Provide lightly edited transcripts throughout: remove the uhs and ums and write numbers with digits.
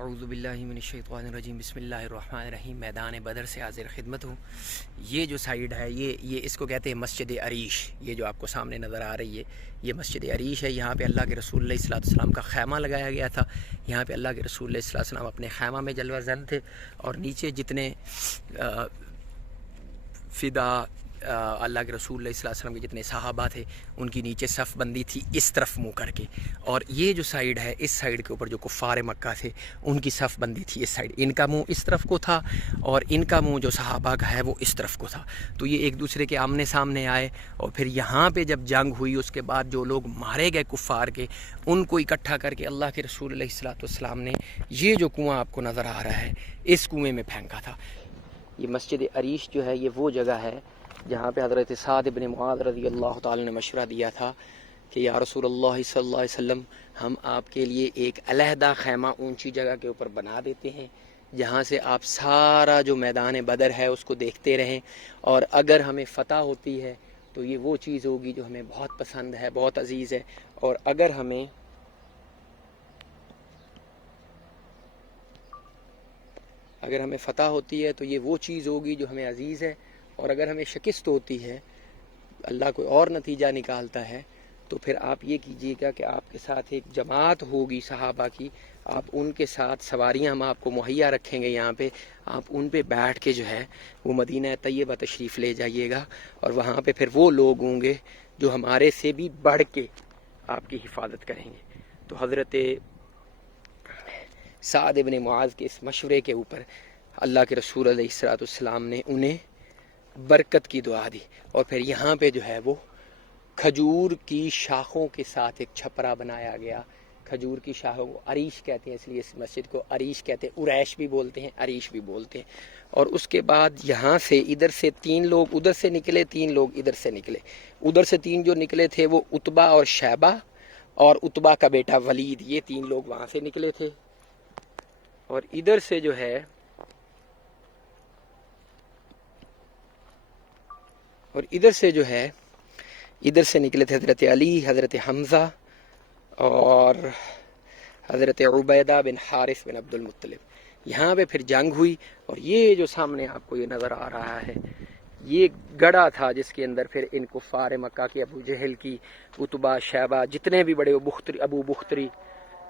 اعوذ باللہ من الشیطان الرجیم بسم اللہ الرحمن الرحیم۔ میدان بدر سے حاضر خدمت ہوں۔ یہ جو سائیڈ ہے یہ اس کو کہتے ہیں مسجد عریش۔ یہ جو آپ کو سامنے نظر آ رہی ہے یہ مسجد عریش ہے۔ یہاں پہ اللہ کے رسول علیہ الصلوۃ والسلام کا خیمہ لگایا گیا تھا۔ یہاں پہ اللہ کے رسول علیہ الصلوۃ والسلام اپنے خیمہ میں جلوہ زن تھے، اور نیچے جتنے فدا اللہ کے رسول علیہ الصلوۃ والسلام کے جتنے صحابہ تھے ان کی نیچے صف بندی تھی اس طرف منہ کر کے، اور یہ جو سائیڈ ہے اس سائیڈ کے اوپر جو کفار مکہ تھے ان کی صف بندی تھی اس سائیڈ۔ ان کا منہ اس طرف کو تھا اور ان کا منہ جو صحابہ کا ہے وہ اس طرف کو تھا۔ تو یہ ایک دوسرے کے آمنے سامنے آئے، اور پھر یہاں پہ جب جنگ ہوئی اس کے بعد جو لوگ مارے گئے کفار کے ان کو اکٹھا کر کے اللہ کے رسول علیہ الصلوۃ والسلام نے یہ جو کنواں آپ کو نظر آ رہا ہے اس کنویں میں پھینکا تھا۔ یہ مسجد عریش جو ہے یہ وہ جگہ ہے جہاں پہ حضرت سعد بن معاذ رضی اللہ تعالی نے مشورہ دیا تھا کہ یا رسول اللہ صلی اللہ علیہ وسلم، ہم آپ کے لیے ایک علیحدہ خیمہ اونچی جگہ کے اوپر بنا دیتے ہیں جہاں سے آپ سارا جو میدان بدر ہے اس کو دیکھتے رہیں، اور اگر ہمیں فتح ہوتی ہے تو یہ وہ چیز ہوگی جو ہمیں بہت پسند ہے، بہت عزیز ہے، اور اگر ہمیں فتح ہوتی ہے تو یہ وہ چیز ہوگی جو ہمیں عزیز ہے، اور اگر ہمیں شکست ہوتی ہے، اللہ کوئی اور نتیجہ نکالتا ہے، تو پھر آپ یہ کیجیے گا کہ آپ کے ساتھ ایک جماعت ہوگی صحابہ کی، آپ ان کے ساتھ سواریاں ہم آپ کو مہیا رکھیں گے، یہاں پہ آپ ان پہ بیٹھ کے جو ہے وہ مدینہ طیبہ تشریف لے جائیے گا، اور وہاں پہ پھر وہ لوگ ہوں گے جو ہمارے سے بھی بڑھ کے آپ کی حفاظت کریں گے۔ تو حضرت سعد بن معاذ کے اس مشورے کے اوپر اللہ کے رسول علیہ الصلوۃ والسلام نے انہیں برکت کی دعا دی، اور پھر یہاں پہ جو ہے وہ کھجور کی شاخوں کے ساتھ ایک چھپرا بنایا گیا۔ کھجور کی شاخوں کو عریش کہتے ہیں، اس لیے اس مسجد کو عریش کہتے ہیں، اریش بھی بولتے ہیں، عریش بھی بولتے ہیں۔ اور اس کے بعد یہاں سے ادھر سے 3 لوگ ادھر سے نکلے، 3 لوگ ادھر سے نکلے۔ ادھر سے 3 جو نکلے تھے وہ عتبہ اور شیبہ اور عتبہ کا بیٹا ولید، یہ 3 لوگ وہاں سے نکلے تھے۔ اور ادھر سے جو ہے ادھر سے نکلے تھے حضرت علی، حضرت حمزہ اور حضرت عبیدہ بن حارث بن عبد المطلب۔ یہاں پہ پھر جنگ ہوئی، اور یہ جو سامنے آپ کو یہ نظر آ رہا ہے یہ گڑھا تھا جس کے اندر پھر ان کفار مکہ کے ابو جہل کی، عتبہ، شیبہ، جتنے بھی بڑے ابو بختری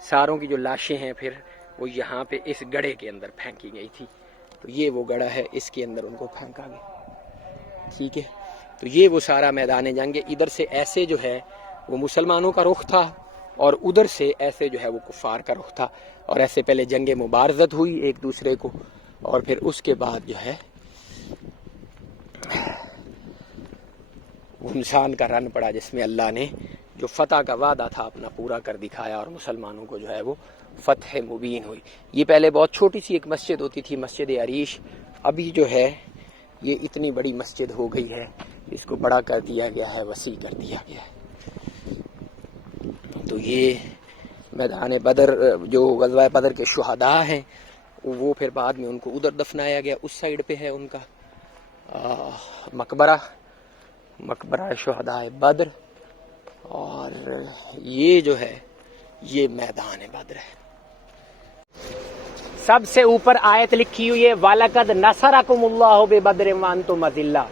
ساروں کی جو لاشیں ہیں پھر وہ یہاں پہ اس گڑھے کے اندر پھینکی گئی تھی۔ تو یہ وہ گڑھا ہے، اس کے اندر ان کو پھینکا گیا، ٹھیک ہے۔ تو یہ وہ سارا میدان جنگ ہے۔ ادھر سے ایسے جو ہے وہ مسلمانوں کا رخ تھا، اور ادھر سے ایسے جو ہے وہ کفار کا رخ تھا، اور ایسے پہلے جنگ مبارزت ہوئی ایک دوسرے کو، اور پھر اس کے بعد جو ہے وہ انسان کا رن پڑا جس میں اللہ نے جو فتح کا وعدہ تھا اپنا پورا کر دکھایا، اور مسلمانوں کو جو ہے وہ فتح مبین ہوئی۔ یہ پہلے بہت چھوٹی سی ایک مسجد ہوتی تھی، مسجد عریش، ابھی جو ہے یہ اتنی بڑی مسجد ہو گئی ہے، اس کو بڑا کر دیا گیا ہے، وسیع کر دیا گیا ہے۔ تو یہ میدان بدر جو غزوہ بدر کے شہداء ہیں وہ پھر بعد میں ان کو ادھر دفنایا گیا، اس سائیڈ پہ ہے ان کا مقبرہ شہداء بدر، اور یہ جو ہے یہ میدان بدر ہے۔ سب سے اوپر آیت لکھی ہوئی ہے وَلَقَدْ نَصَرَكُمُ اللَّهُ بِبَدْرٍ وَأَنْتُمْ أَذِلَّةٌ،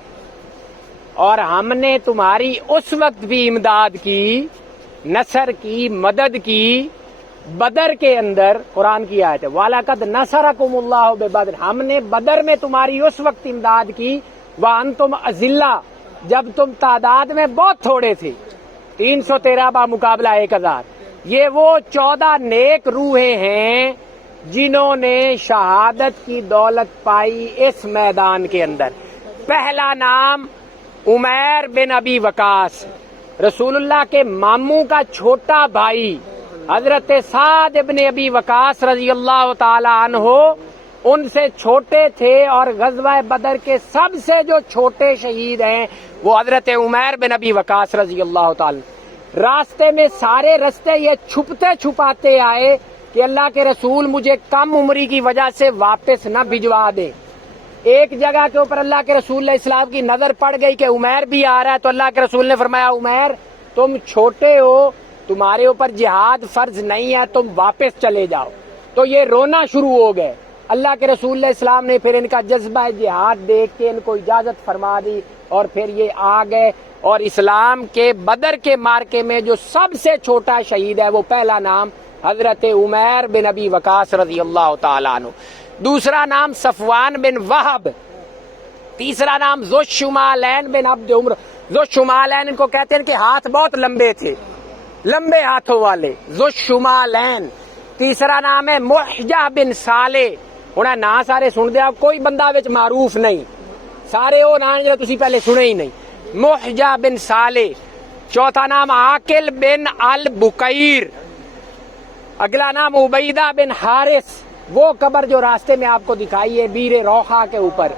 اور ہم نے تمہاری اس وقت بھی امداد کی، نصر کی، مدد کی بدر کے اندر۔ قرآن کی آیت ہے وَلَقَدْ نَصَرَكُمُ اللَّهُ بِبَدْرٍ، ہم نے بدر میں تمہاری اس وقت امداد کی، وَأَنْتُمْ أَذِلَّةٌ، جب تم تعداد میں بہت تھوڑے تھے، 313 بمقابلہ 1000۔ یہ وہ 14 نیک روحیں ہیں جنہوں نے شہادت کی دولت پائی اس میدان کے اندر۔ پہلا نام عمیر بن ابی وقاص، رسول اللہ کے ماموں کا چھوٹا بھائی حضرت سعد بن ابی وقاص رضی اللہ تعالی عنہ ان سے چھوٹے تھے، اور غزوہ بدر کے سب سے جو چھوٹے شہید ہیں وہ حضرت عمیر بن ابی وقاص رضی اللہ تعالی۔ راستے میں سارے راستے یہ چھپتے چھپاتے آئے کہ اللہ کے رسول مجھے کم عمری کی وجہ سے واپس نہ بھجوا دیں۔ ایک جگہ کے اوپر اللہ کے رسول علیہ السلام کی نظر پڑ گئی کہ عمیر بھی آ رہا ہے، تو اللہ کے رسول نے فرمایا عمیر تم چھوٹے ہو، تمہارے اوپر جہاد فرض نہیں ہے، تم واپس چلے جاؤ۔ تو یہ رونا شروع ہو گئے. اللہ کے رسول علیہ السلام نے پھر ان کا جذبہ جہاد دیکھ کے ان کو اجازت فرما دی اور پھر یہ آ گئے. اور اسلام کے بدر کے مارکے میں جو سب سے چھوٹا شہید ہے وہ پہلا نام حضرت عمیر بن ابی وقاص رضی اللہ تعالیٰ عنہ، دوسرا نام صفوان بن وہب، تیسرا نام ذو الشمالین بن عبد عمر. ذو الشمالین ان کو کہتے ہیں کہ ہاتھ بہت لمبے تھے، لمبے ہاتھوں والے، ذو الشمالین. تیسرا نام ہے محجہ بن صالح. انہیں نا سارے سن دیا، کوئی بندہ وچ معروف نہیں، سارے وہ نام جو تسی پہلے سنے ہی نہیں. محجہ بن صالح. چوتھا نام عاقل بن البکیر. اگلا نام عبیدہ بن حارث. وہ قبر جو راستے میں آپ کو دکھائی ہے بیر روحا کے اوپر،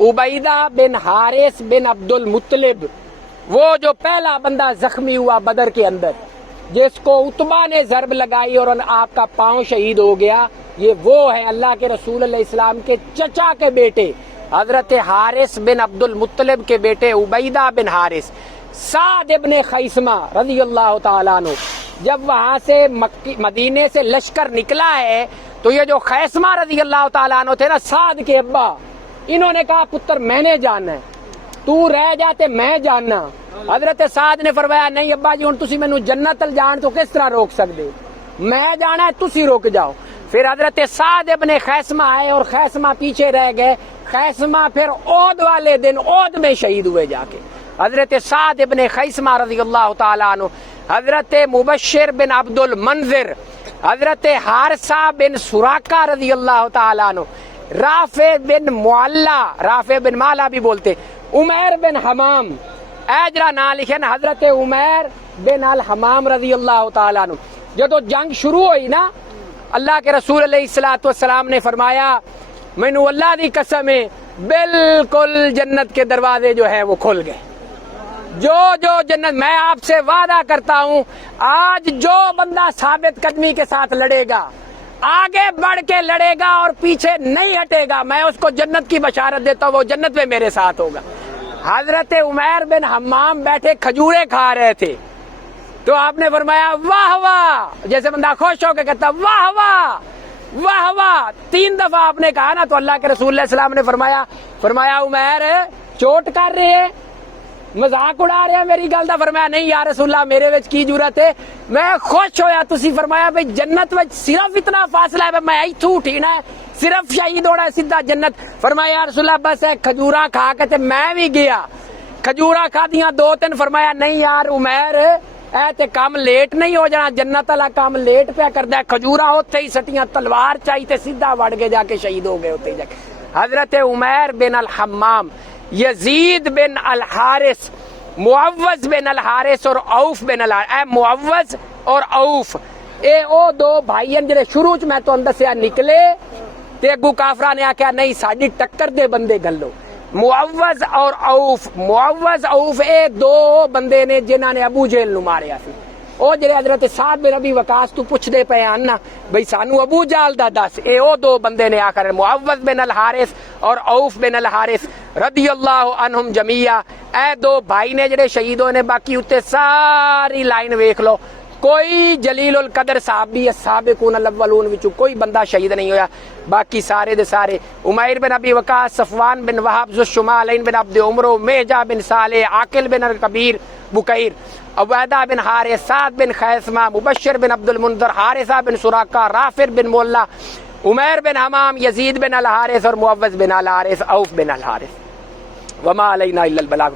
عبیدہ بن حارث بن عبد المطلب، وہ جو پہلا بندہ زخمی ہوا بدر کے اندر، جس کو عتبہ نے ضرب لگائی اور آپ کا پاؤں شہید ہو گیا. یہ وہ ہیں اللہ کے رسول علیہ السلام کے چچا کے بیٹے حضرت حارث بن عبد المطلب کے بیٹے عبیدہ بن حارث. سعد ابن خیثمہ رضی اللہ تعالیٰ عنہ جب وہاں سے مدینے سے لشکر نکلا ہے تو یہ جو خیثمہ رضی اللہ تعالیٰ عنہ تھے نا، سعد کے ابا، انہوں نے کہا پتر میں نے جانا ہے، تو رہ جاتے میں جاننا. حضرت سعد نے فرمایا نہیں ابا جی ہوں تسی مینوں جنت ال جان تو کس طرح روک سکتے ہو، میں جانا ہے تسی رک جاؤ. پھر حضرت سعد ابن خیثمہ آئے اور خیثمہ پیچھے رہ گئے. خیثمہ پھر عہد والے دن عہد میں شہید ہوئے جا کے. حضرت سعد ابن خیثمہ رضی اللہ تعالیٰ عنہ، حضرت مبشر بن عبد المنذر، حضرت حارثہ بن سراقہ رضی اللہ تعالیٰ عنہ، رافع بن معلا، رافع بن معلا بھی بولتے، عمیر بن حمام، اجرا نام لکھے نا حضرت عمیر بن الحمام رضی اللہ تعالیٰ عنہ. جب جنگ شروع ہوئی نا، اللہ کے رسول علیہ الصلوۃ والسلام نے فرمایا مینوں اللہ دی قسم ہے بالکل جنت کے دروازے جو ہیں وہ کھل گئے. جو جنت، میں آپ سے وعدہ کرتا ہوں آج جو بندہ ثابت قدمی کے ساتھ لڑے گا، آگے بڑھ کے لڑے گا اور پیچھے نہیں ہٹے گا، میں اس کو جنت کی بشارت دیتا ہوں، وہ جنت میں میرے ساتھ ہوگا. حضرت عمیر بن حمام بیٹھے کھجورے کھا رہے تھے تو آپ نے فرمایا واہ واہ، جیسے بندہ خوش ہو کے کہتا واہ واہ واہ واہ. 3 دفعہ آپ نے کہا نا تو اللہ کے رسول علیہ السلام نے فرمایا عمیر چوٹ کر رہے ہیں، مذاق اڑا رہے ہیں میری گل دا. فرمایا نہیں یا رسول اللہ میرے وچ کی ضرورت ہے، میں خوش ہویا. تسی فرمایا بھئی جنت وچ صرف اتنا فاصلہ ہے، میں ایتھوں اٹھینا ہے، صرف شہید ہونا ہے سیدھا جنت. فرمایا یا رسول اللہ بس کھجورا کھا کے تے میں بھی گیا، کھجورا کھادیاں 2-3. فرمایا نہیں یار عمیر اے تے کام لیٹ نہیں ہو جانا، جنت والا کام لیٹ پہ کردا ہے. کھجورا اوتھے ہی سٹیاں، تلوار چاہی تے سیدھا وڑ کے جا کے شہید ہو گئے اوتھے جا کے. حضرت عمیر بن الحمام، یزید بن الحارث، معوذ بن الحارث اور عوف بن الحارث. اے معوذ اور عوف اے او 2 بھائی ہیں جڑے شروع چ میں تو اندر سے نکلے تے اگو کافراں نے آکھیا نہیں ساڈی ٹکر دے بندے گلو. معوذ اور عوف، معوذ عوف اے 2 بندے نے جنہاں نے ابو جہل نو ماریا سی. او جڑے حضرت سعد بن ابی وقاص تو پوچھ دے پے آن نا بھئی سانو ابو جہل دا دس، اے او 2 بندے نے آخر معوذ بن الحارث اور عوف بن الحارث رضی اللہ عنہم جمیعا. اے 2 بھائی نے جڑے شہید ہوئے نے. باقی اتے ساری لائن ویکھ لو، کوئی جلیل القدر صحابی السابقون الاولون وچوں کوئی بندہ شہید نہیں ہویا. باقی سارے دے سارے عمیر بن ابی وقاص، صفوان بن وہب، ذو الشمالین بن عبد عمر، محجہ بن صالح، عاقل بن الکبیر بکیر، عبیدہ بن حارث، سعد بن خیثمہ، مبشر بن عبد المنذر، حارثہ بن سراقہ، رافع بن مولا، عمیر بن حمام، یزید بن الحارث اور معوذ بن الحارث، عوف بن الحارث. وما علینا الا البلاغ.